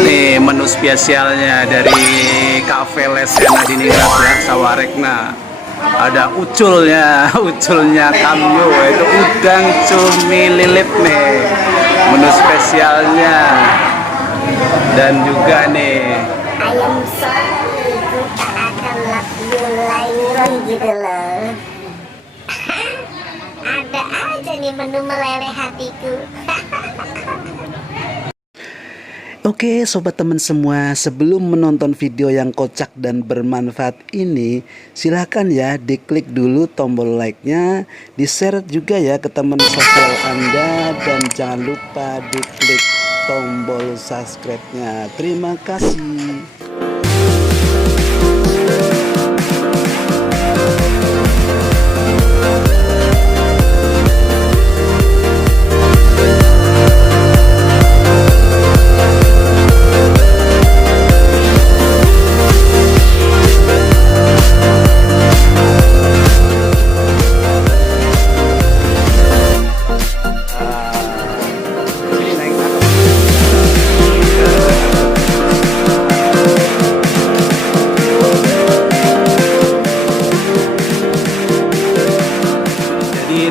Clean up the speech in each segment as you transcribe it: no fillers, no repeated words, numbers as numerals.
Nih menu spesialnya dari Cafe Lesena di Ningrat ya, Sawarekna. Ada uculnya, uculnya kamyo, itu udang cumi lilit nih. Menu spesialnya. Dan juga nih ayam soi itu tak akan lain gitu loh. Ada aja nih menu meleleh hatiku. Oke sobat teman semua, sebelum menonton video yang kocak dan bermanfaat ini, silahkan ya diklik dulu tombol like-nya, di-share juga ya ke teman sosial Anda, dan jangan lupa diklik tombol subscribe-nya. Terima kasih.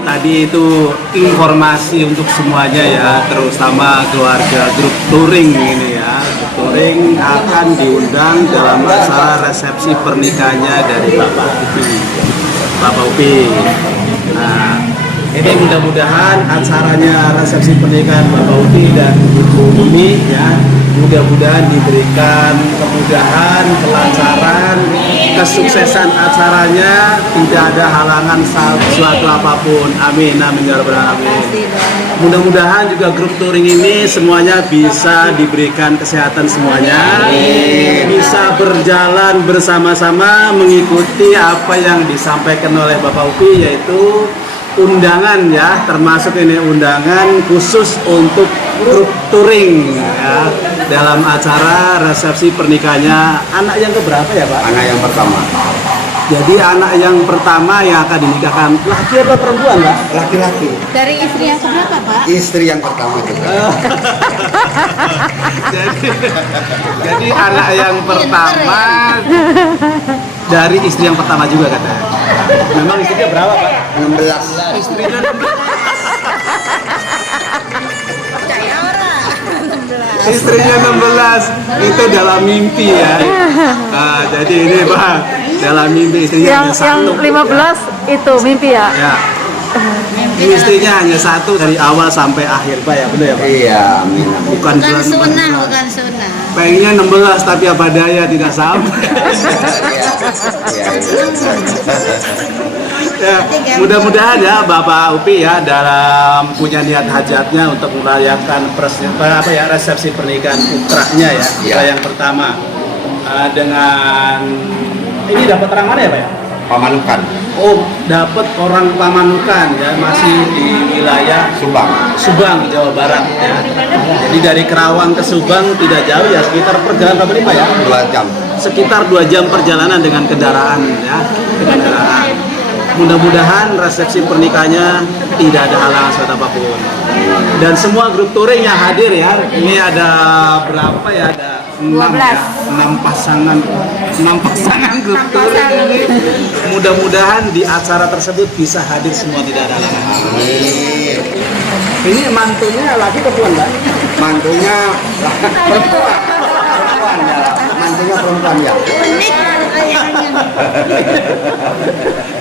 Tadi itu informasi untuk semuanya ya, terutama keluarga grup touring ini ya. Grup touring akan diundang dalam acara resepsi pernikahannya dari Bapak Upi. Nah, ini mudah-mudahan acaranya resepsi pernikahan Bapak Upi dan Ibu Umi ya, mudah-mudahan diberikan kemudahan, kelancaran, kesuksesan acaranya, tidak ada halangan suatu apapun. Amin, amin ya rabbal alamin. Mudah-mudahan juga grup touring ini semuanya bisa diberikan kesehatan semuanya, bisa berjalan bersama-sama mengikuti apa yang disampaikan oleh Bapak Upi, yaitu undangan ya, termasuk ini undangan khusus untuk grup touring ya, dalam acara resepsi pernikahannya anak yang keberapa ya Pak? Anak yang pertama. Jadi anak yang pertama yang akan dinikahkan laki atau perempuan Pak? Laki-laki. Dari istri yang keberapa Pak? Istri yang pertama juga. jadi anak yang pertama dari istri yang pertama juga katanya. Memang istrinya berapa Pak? 16. Istrinya 16. Istrinya 16 itu dalam mimpi ya. Nah, jadi ini Pak, dalam mimpi istrinya hanya satu. Yang 15 itu mimpi ya? Ya. Istrinya hanya satu dari awal sampai akhir Pak ya, benar ya Pak? Iya, amin. Bukan sunnah, bukan sunnah. Pengennya 16 tapi apa daya tidak sampai. Ya, mudah-mudahan ya Bapak Upi ya dalam punya niat hajatnya untuk merayakan resepsi pernikahan putranya ya, putra yang pertama dengan ini dapat orang mana ya Pak ya? Pamanukan. Oh, dapat orang Pamanukan ya, masih di wilayah Subang, Jawa Barat ya. Jadi dari Kerawang ke Subang tidak jauh ya, sekitar perjalanan berapa nih Pak ya? 2 jam. Sekitar 2 jam perjalanan dengan kendaraan ya, kendaraan. Mudah-mudahan resepsi pernikahannya tidak ada halangan suatu apapun. Dan semua grup touring yang hadir ya, ini ada berapa ya? Ada 6 ya, 6 pasangan grup touring ini. Mudah-mudahan di acara tersebut bisa hadir semua, tidak ada halangan. Ini mantunya laki perempuan Pak? Mantunya perempuan. Perempuan ya. Mantunya perempuan ya.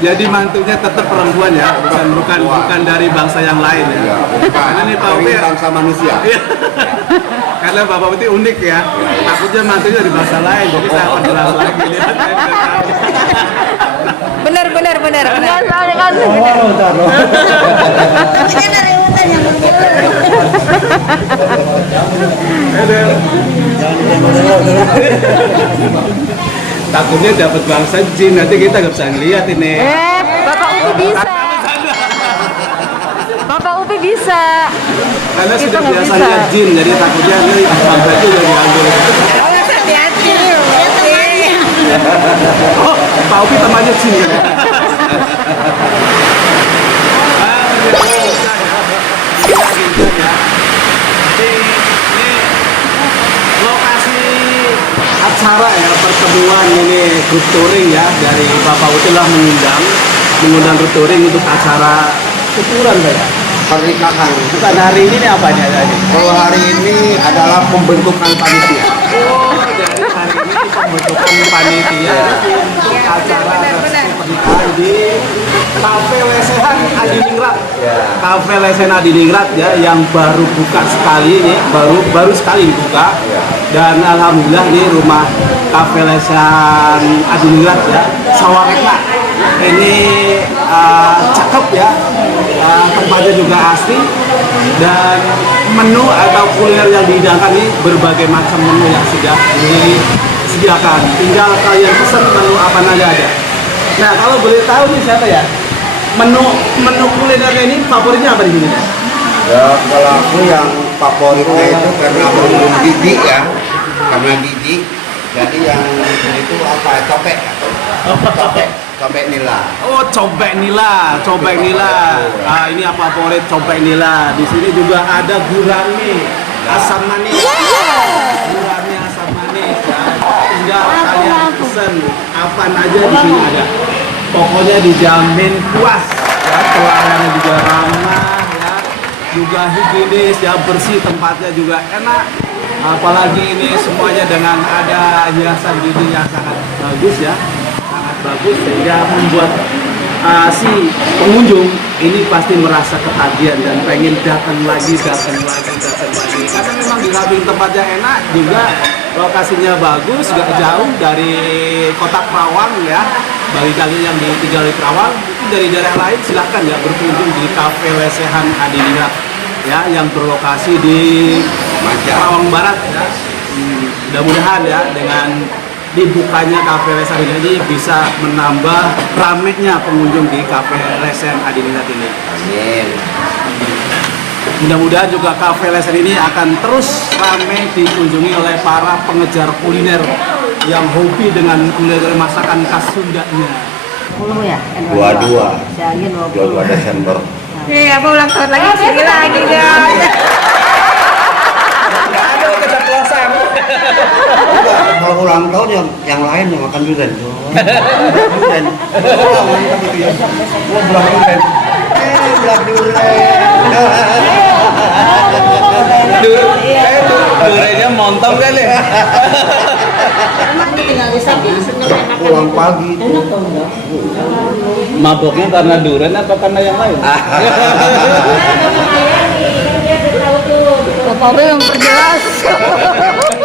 Jadi mantunya tetap perempuan ya, bukan dari bangsa yang lain ya. Karena ini Pak Upi bangsa manusia. Karena Bapak Uti unik ya. Takutnya mantunya dari bangsa lain, jadi saya akan jelas lagi lihat. Benar. Takutnya dapat bangsa jin, nanti kita nggak bisa ngeliat ini. Bapak Upi bisa. Bapak Upi bisa. Karena Kita sudah nggak biasa bisa. lihat jin, jadi takutnya ini bangsa jin udah diambil. Hati-hati. Oh, Pak Upi temannya jin ya. Ini lokasi acara ya pertemuan ini grup touring ya dari Bapak Uti lah mengundang grup touring untuk acara syukuran Pak ya. Pernikahan. Bukan hari ini nih apanya tadi? Kalau hari ini adalah pembentukan panitia. Oh, jadi hari ini pembentukan panitia untuk acara resepsi pernikahan di Cafe Lesehan Adiningrat. Cafe Lesehan Adiningrat ya yang baru buka sekali ini, baru sekali buka. Dan alhamdulillah ini rumah Cafe Lesehan Adiningrat ya, Sawarekna. Ini cakep ya. Tempatnya juga asli dan menu atau kuliner yang dihidangkan ini berbagai macam menu yang sudah disediakan. Tinggal kalian pesan menu apa aja ada. Nah kalau boleh tahu nih siapa ya menu kulinernya ini favoritnya apa di sini? Ya kalau aku yang favoritnya itu karena berhubung gigi ya, karena gigi. Jadi yang itu apa? Copek. Cobek nila. Oh, cobek nila. Ah, ini apa favorit cobek nila. Di sini juga ada gurame asam manis. Gurame asam manis ya. Tinggal kalian pesen apa aja di sini ada. Pokoknya dijamin puas ya, pelayanannya juga ramah ya. Juga higienis ya, bersih, tempatnya juga enak. Apalagi ini semuanya dengan ada hiasan gini yang sangat bagus ya. Bagus sehingga membuat si pengunjung ini pasti merasa ketagihan dan pengen datang lagi karena memang di samping tempatnya enak juga lokasinya bagus, gak jauh dari kota Kerawang ya. Bagi kalian yang tinggal di Kerawang mungkin dari daerah lain silahkan ya berkunjung di Cafe Lesehan Adiningrat ya yang berlokasi di Kerawang Barat ya. Mudah-mudahan ya dengan dibukanya Cafe Lesehan ini bisa menambah ramenya pengunjung di Cafe Lesehan Adiningrat ini. Amin. Mudah-mudahan juga Cafe Lesehan ini akan terus ramai dikunjungi oleh para pengejar kuliner yang hobi dengan kuliner masakan khas Sundanya. 10 ya? 22 Siangnya 20. Desember. Iya, apa ulang tahun lagi sini lagi ya. Aduh, keceplosan. Kalau ulang tahun yang lain yang makan durian. Durian. Oh, mantap itu ya. Gua belah durian. Belah durian. Duriannya montong kan ya? Pulang pagi itu. Maboknya karena durian apa karena yang lain? Bapak yang perjelas.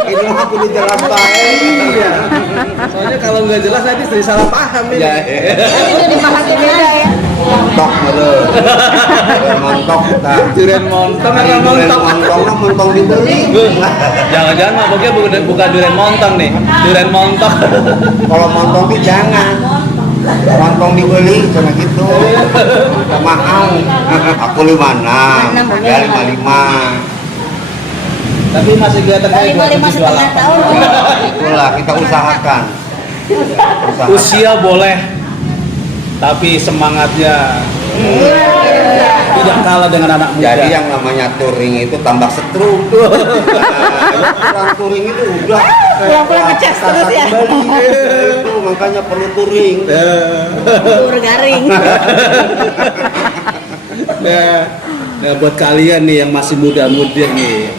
Ini mah aku dijelas baik. Iya. Soalnya kalau nggak jelas nanti jadi salah paham ini. Itu dibahas beda ya. Montok bener. Montok kita. Durian montong apa montok? Montong dibeli. Jangan-jangan maboknya bukan durian montong nih, durian montok. Kalau montong itu jangan. Montong dibeli cuma gitu. Mahal. Aku 56, dia 55. Tapi masih kelihatan kayak 55 setengah tahun. Itulah kita usahakan. Usia boleh, tapi semangatnya tidak kalah dengan anak muda. Jadi yang namanya touring itu tambah setrum. Pulang touring itu udah Pulang-pulang ngecas terus ya. Itu makanya perlu touring. Bergaring. Nah, buat kalian nih yang masih muda-muda nih,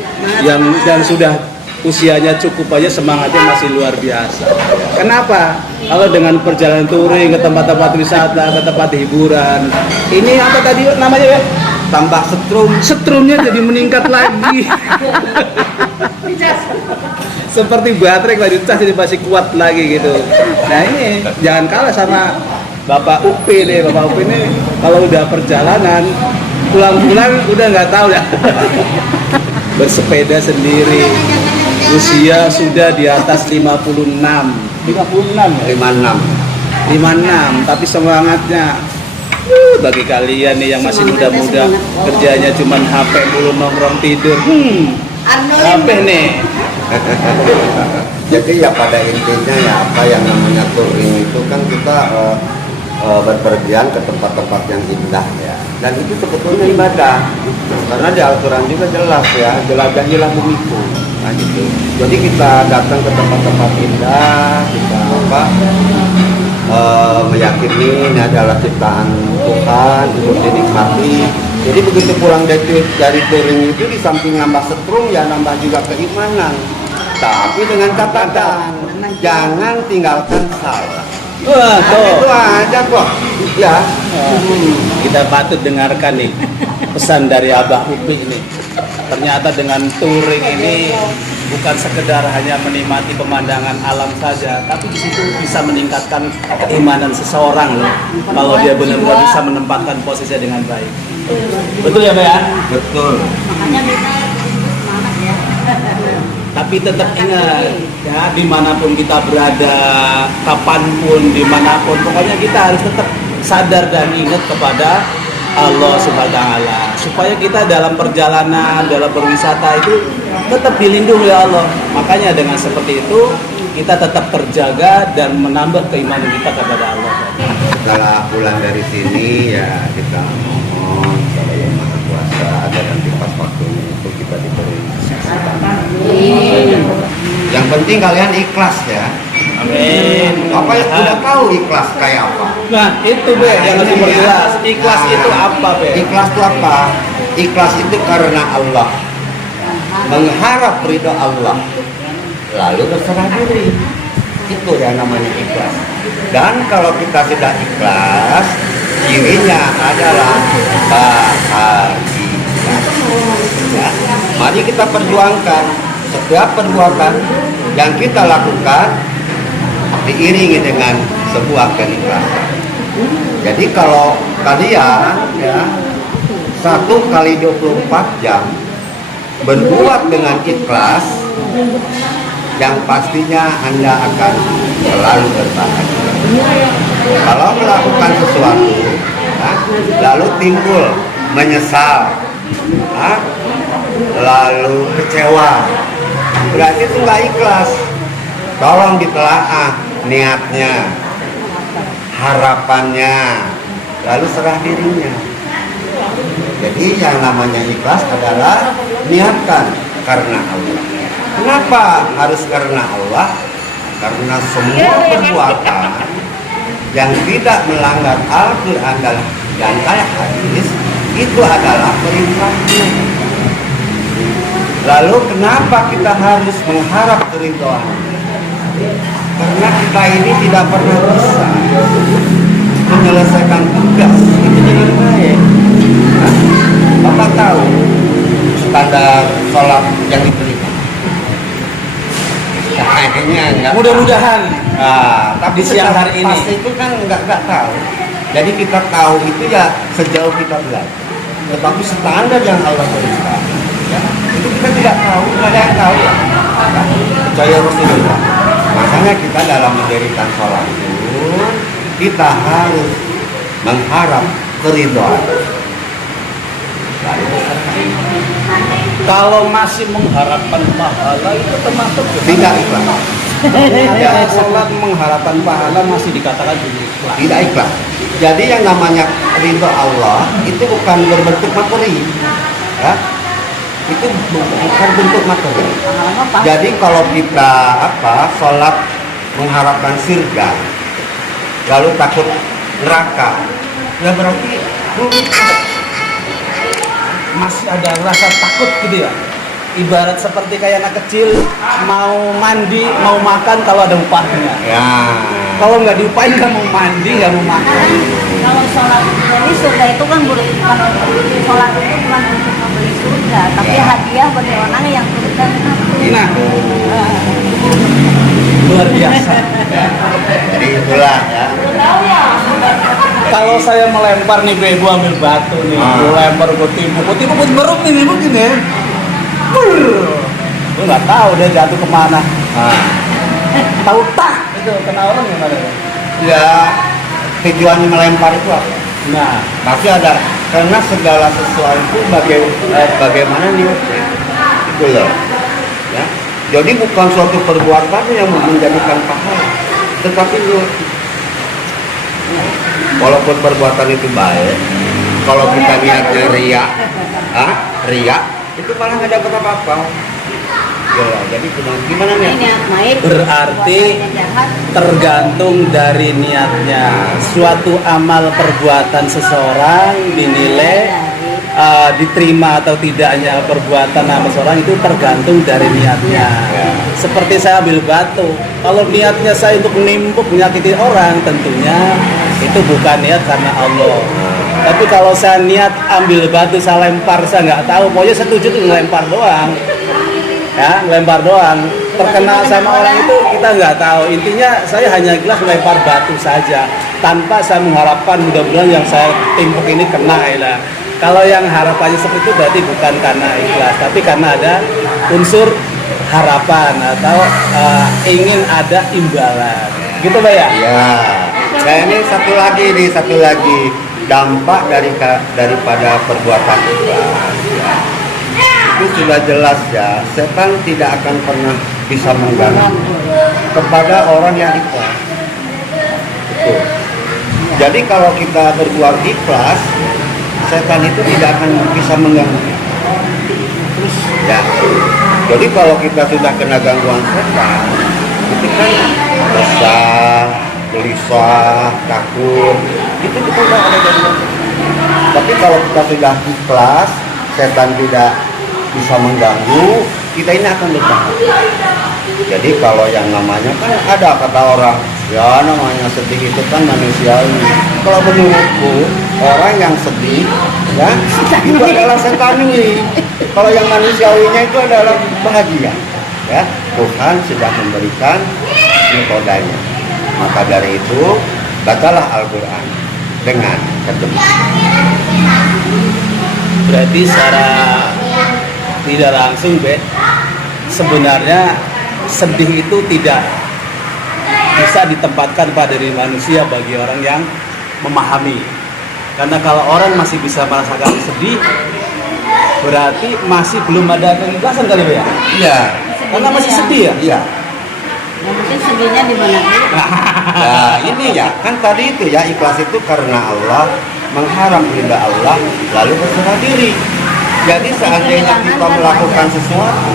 yang dan sudah usianya cukup aja semangatnya masih luar biasa. Kenapa? Kalau dengan perjalanan touring ke tempat-tempat wisata, ke tempat hiburan, ini apa tadi namanya ya? Tambah setrum. Setrumnya jadi meningkat lagi. Seperti baterai kalau dicas jadi masih kuat lagi gitu. Nah ini jangan kalah sama Bapak Upi nih. Bapak Upi ini kalau udah perjalanan pulang-pulang udah nggak tahu ya. Bersepeda sendiri. Usia sudah di atas 56 ya? 56, tapi semangatnya bagi kalian nih yang masih muda-muda kerjanya cuman HP mulu nongkrong tidur. HP nih. Jadi ya pada intinya ya apa yang namanya touring itu kan kita berpergian ke tempat-tempat yang indah ya. Dan itu sebetulnya ibadah. Karena di Al-Quran juga jelas ya, jelajahilah bumiku. Nah gitu. Jadi kita datang ke tempat-tempat indah, kita meyakini ini adalah ciptaan Tuhan untuk dinikmati. Jadi begitu pulang dari touring itu, di samping nambah setrum ya nambah juga keimanan. Tapi dengan catatan, jangan tinggalkan salah. Wah, Itu aja kok. Ya. kita patut dengarkan nih pesan dari Abah Upi ini. Ternyata dengan touring ini bukan sekedar hanya menikmati pemandangan alam saja, tapi di situ bisa meningkatkan keimanan seseorang loh. Kalau dia benar-benar bisa menempatkan posisinya dengan baik. Betul ya, Pak ya? Betul. Makanya kita semangat ya. Tapi tetap ingat ya, dimanapun kita berada, kapanpun, dimanapun, pokoknya kita harus tetap sadar dan ingat kepada Allah Subhanahu wa Ta'ala, supaya kita dalam perjalanan, dalam berwisata itu tetap dilindungi oleh Allah. Makanya dengan seperti itu kita tetap terjaga dan menambah keimanan kita kepada Allah. Setelah pulang dari sini ya kita mohon kepada Yang Maha Kuasa agar nanti pas waktunya itu kita diberi kesehatan. Yang penting kalian ikhlas ya. Amin. Apa yang udah tahu ikhlas kayak apa? Nah itu Be yang harus diperjelas. Ikhlas itu apa Be? Ikhlas itu apa? Ikhlas itu karena Allah, mengharap ridho Allah, lalu berserah diri. Itu yang namanya ikhlas. Dan kalau kita tidak ikhlas, cirinya adalah bahagia. Ya. Mari kita perjuangkan setiap perbuatan yang kita lakukan diiringi dengan sebuah keikhlasan. Jadi kalau kalian ya 1 kali 24 jam berbuat dengan ikhlas, yang pastinya Anda akan selalu berbahagia. Kalau melakukan sesuatu ya, lalu timbul menyesal, ya, lalu kecewa, berarti itu nggak ikhlas. Tolong ditelaah niatnya, harapannya, lalu serah dirinya. Jadi yang namanya ikhlas adalah niatkan karena Allah. Kenapa harus karena Allah? Karena semua perbuatan yang tidak melanggar Al-Quran dan ayat hadis itu adalah perintahnya. Lalu kenapa kita harus mengharap keridhaan? Karena kita ini tidak pernah bisa menyelesaikan tugas itu dengan baik. Nah, Bapak tahu standar sholat yang diberikan? Nah, akhirnya enggak. Mudah-mudahan Tapi di siang hari ini. pasti itu kan enggak tahu. Jadi kita tahu itu ya sejauh kita belajar. Tetapi standar yang Allah berikan, ya, itu kita tidak tahu, tidak ada yang tahu. Ya. Percaya Rasulullah. Makanya kita dalam mendirikan sholat itu kita harus mengharap keridhaan. Kalau masih mengharapkan pahala itu termasuk Tidak ikhlas. ya, sholat mengharapkan pahala masih dikatakan ikhlas. Tidak ikhlas. Jadi yang namanya ridho Allah itu bukan berbentuk materi, ya. Itu bukan bentuk materi. Jadi kalau kita sholat mengharapkan surga, lalu takut neraka, ya berarti Masih ada rasa takut gitu ya. Ibarat seperti kayak anak kecil mau mandi, mau makan kalau ada upahnya. ya. Kalau nggak diupahin nggak mau mandi, nggak mau makan. Kalau sholat jadi surga itu kan bukan sholat itu bukan untuk membeli surga, tapi hadiah bagi orang yang berikan. Nah, luar biasa. Jadi itulah ya. Kalau saya melempar nih, ibu ambil batu nih, gue lempar ke timu beruk nih begini ya. Gue nggak tahu dia jatuh kemana. Tahu tak itu kena orang gimana? Ya tujuannya melempar itu apa? Nah, Masih ada, karena segala sesuatu bagaimana niatnya itu loh ya. Jadi bukan suatu perbuatan yang menjadikan pahala, tetapi niatnya. Walaupun perbuatan itu baik, kalau kita niatnya ria itu malah nggak dapat apa-apa. Ya, jadi gimana nih? Ini niat baik. Berarti perbuatannya jahat. tergantung dari niatnya. Suatu amal perbuatan seseorang dinilai diterima atau tidaknya perbuatan amal seseorang itu tergantung dari niatnya. Seperti saya ambil batu, kalau niatnya saya untuk menimpuk menyakiti orang, tentunya itu bukan niat karena Allah. Tapi kalau saya niat ambil batu saya lempar, saya nggak tahu, pokoknya saya tujuh tuh ngelempar doang, ya ngelempar doang. Terkenal sama orang itu kita nggak tahu. Intinya saya hanya ikhlas melempar batu saja, tanpa saya mengharapkan mudah-mudahan yang saya timpuk ini kena ya. Kalau yang harapannya seperti itu berarti bukan karena ikhlas, tapi karena ada unsur harapan atau ingin ada imbalan. Gitu Pak ya? Ya. Nah ini satu lagi dampak daripada perbuatan ikhlas. Ya. Itu sudah jelas ya. Setan tidak akan pernah bisa mengganggu kepada orang yang ikhlas. Betul. Jadi kalau kita berbuat ikhlas, setan itu tidak akan bisa mengganggu. Terus ya. Jadi kalau kita sudah kena gangguan setan, itu kan resah, gelisah, takut, itu kita udah ada gangguan. Tapi kalau kita sudah ikhlas, setan tidak bisa mengganggu, kita ini akan bertahan. Jadi kalau yang namanya kan ada kata orang, ya namanya sedih itu kan manusiawi. Kalau menurutku orang yang sedih, ya itu adalah setani. Kalau yang manusiawinya itu adalah bahagia. Ya Tuhan sudah memberikan metodenya. Maka dari itu bacalah Al-Quran dengan ketemu. Berarti secara tidak langsung sebenarnya sedih itu tidak bisa ditempatkan pada diri manusia bagi orang yang memahami. Karena kalau orang masih bisa merasakan sedih, berarti masih belum ada keikhlasan kali ya? Iya. Karena masih sedih ya? Iya. Yang penting sedihnya di mana dulu. Nah ini ya kan tadi itu ya ikhlas itu karena Allah, mengharap ridha Allah, lalu berserah diri. Jadi seandainya kita melakukan sesuatu,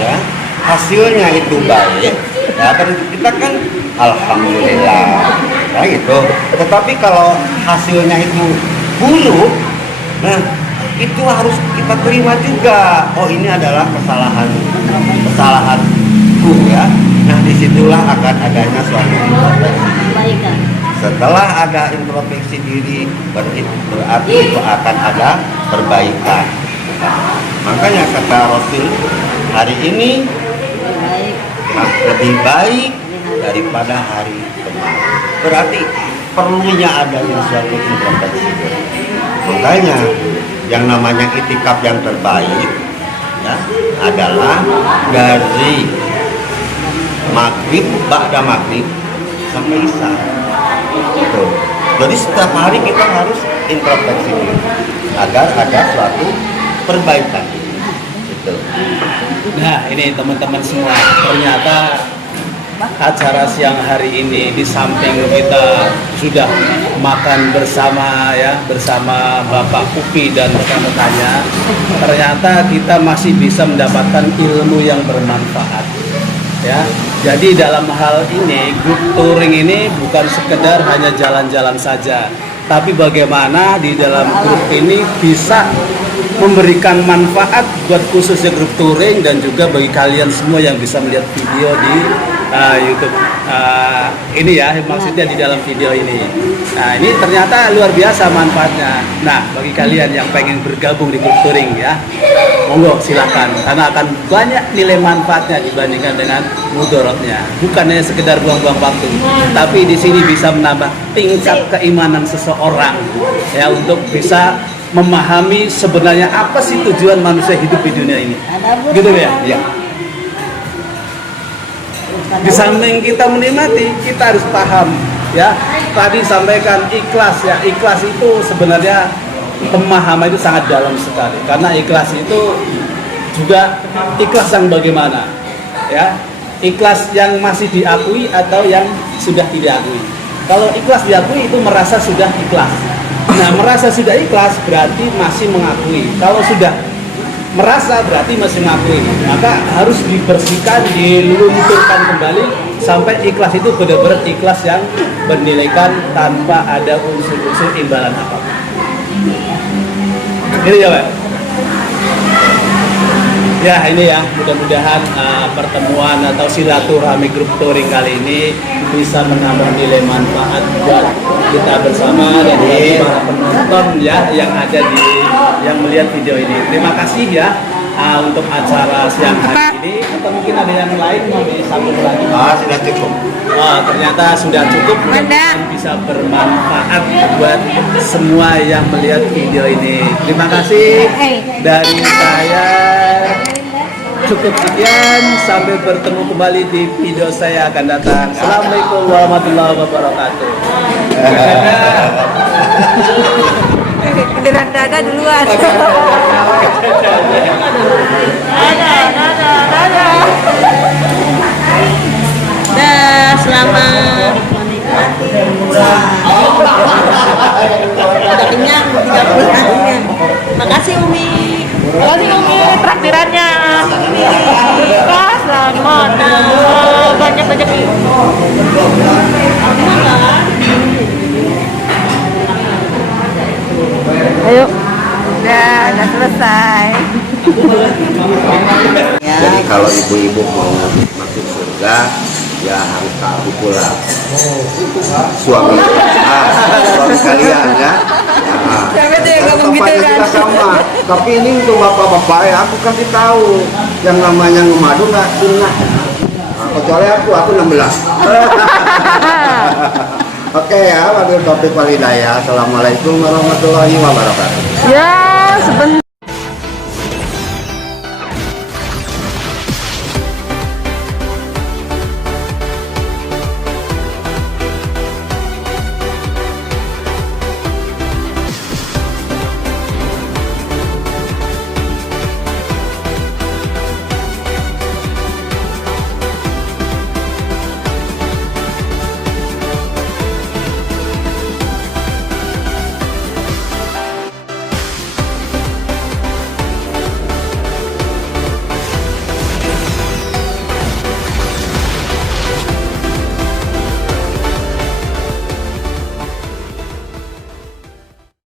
ya hasilnya itu baik, ya kita kan alhamdulillah, nah itu. Tetapi kalau hasilnya itu buruk, nah itu harus kita terima juga. Oh ini adalah kesalahanku ya. Nah disitulah akan adanya suatu introspeksi. Kebaikan. Setelah ada introspeksi diri, berarti itu akan ada perbaikan. Nah, makanya kata Rasul, hari ini Baik. lebih baik daripada hari kemarin. Berarti perlunya adanya suatu introspeksi. Makanya yang namanya itikaf yang terbaik ya, adalah dari maghrib, ba'da maghrib sampai isya. Gitu. Jadi setiap hari kita harus introspeksi diri agar ada suatu perbaikan. Gitu. Nah ini teman-teman semua, ternyata acara siang hari ini di samping kita sudah makan bersama ya, bersama Bapak Upi dan rekan-rekannya, ternyata kita masih bisa mendapatkan ilmu yang bermanfaat ya. Jadi dalam hal ini grup touring ini bukan sekedar hanya jalan-jalan saja, tapi bagaimana di dalam grup ini bisa memberikan manfaat buat khususnya grup touring dan juga bagi kalian semua yang bisa melihat video di YouTube ini ya, maksudnya di dalam video ini. Nah ini ternyata luar biasa manfaatnya. Nah bagi kalian yang pengen bergabung di grup touring ya, monggo silakan, karena akan banyak nilai manfaatnya dibandingkan dengan mudorotnya. Bukannya sekedar buang-buang waktu, tapi di sini bisa menambah tingkat keimanan seseorang ya, untuk bisa memahami sebenarnya apa sih tujuan manusia hidup di dunia ini. Gitu ya? Ya. Di samping kita menikmati, kita harus paham ya. Tadi sampaikan ikhlas ya. Ikhlas itu sebenarnya pemahaman itu sangat dalam sekali. Karena ikhlas itu juga ikhlas yang bagaimana? Ya. Ikhlas yang masih diakui atau yang sudah tidak diakui. Kalau ikhlas diakui itu merasa sudah ikhlas. Nah, merasa sudah ikhlas berarti masih mengakui. Kalau sudah merasa berarti masih ngakui, maka harus dibersihkan, dilunturkan kembali sampai ikhlas itu benar-benar ikhlas yang bernilaikan tanpa ada unsur-unsur imbalan apapun. Gitu ya, Pak? Ya ini ya, mudah-mudahan pertemuan atau silaturahmi grup touring kali ini bisa menambah nilai manfaat buat kita bersama dan bagi para penonton ya yang ada yang melihat video ini. Terima kasih ya untuk acara siang hari ini, atau mungkin ada yang lain mau disambung lagi? Sudah cukup. Ternyata sudah cukup, mudah-mudahan bisa bermanfaat buat semua yang melihat video ini. Terima kasih dari saya. Cukup sekian, sampai bertemu kembali di video saya akan datang. Assalamualaikum warahmatullahi wabarakatuh. Giliran dada duluan. Dah, selamat menikmati. Udah kenyang, 30 harinya. Makasih Umi. Makasih Umi traktirannya. Pas selamat. Banyak-banyak info. Ayo. Udah selesai. Jadi kalau ibu-ibu mau masuk surga, ya harus tahu pula suami kalian ya. Tempatnya juga sama. Tapi ini untuk bapak-bapak ya, aku kasih tahu yang namanya ngemadu nggak sunnah. Kecuali aku 16. Oke ya, wabil taufiq wal hidayah. Assalamualaikum warahmatullahi wabarakatuh. Ya, sebentar.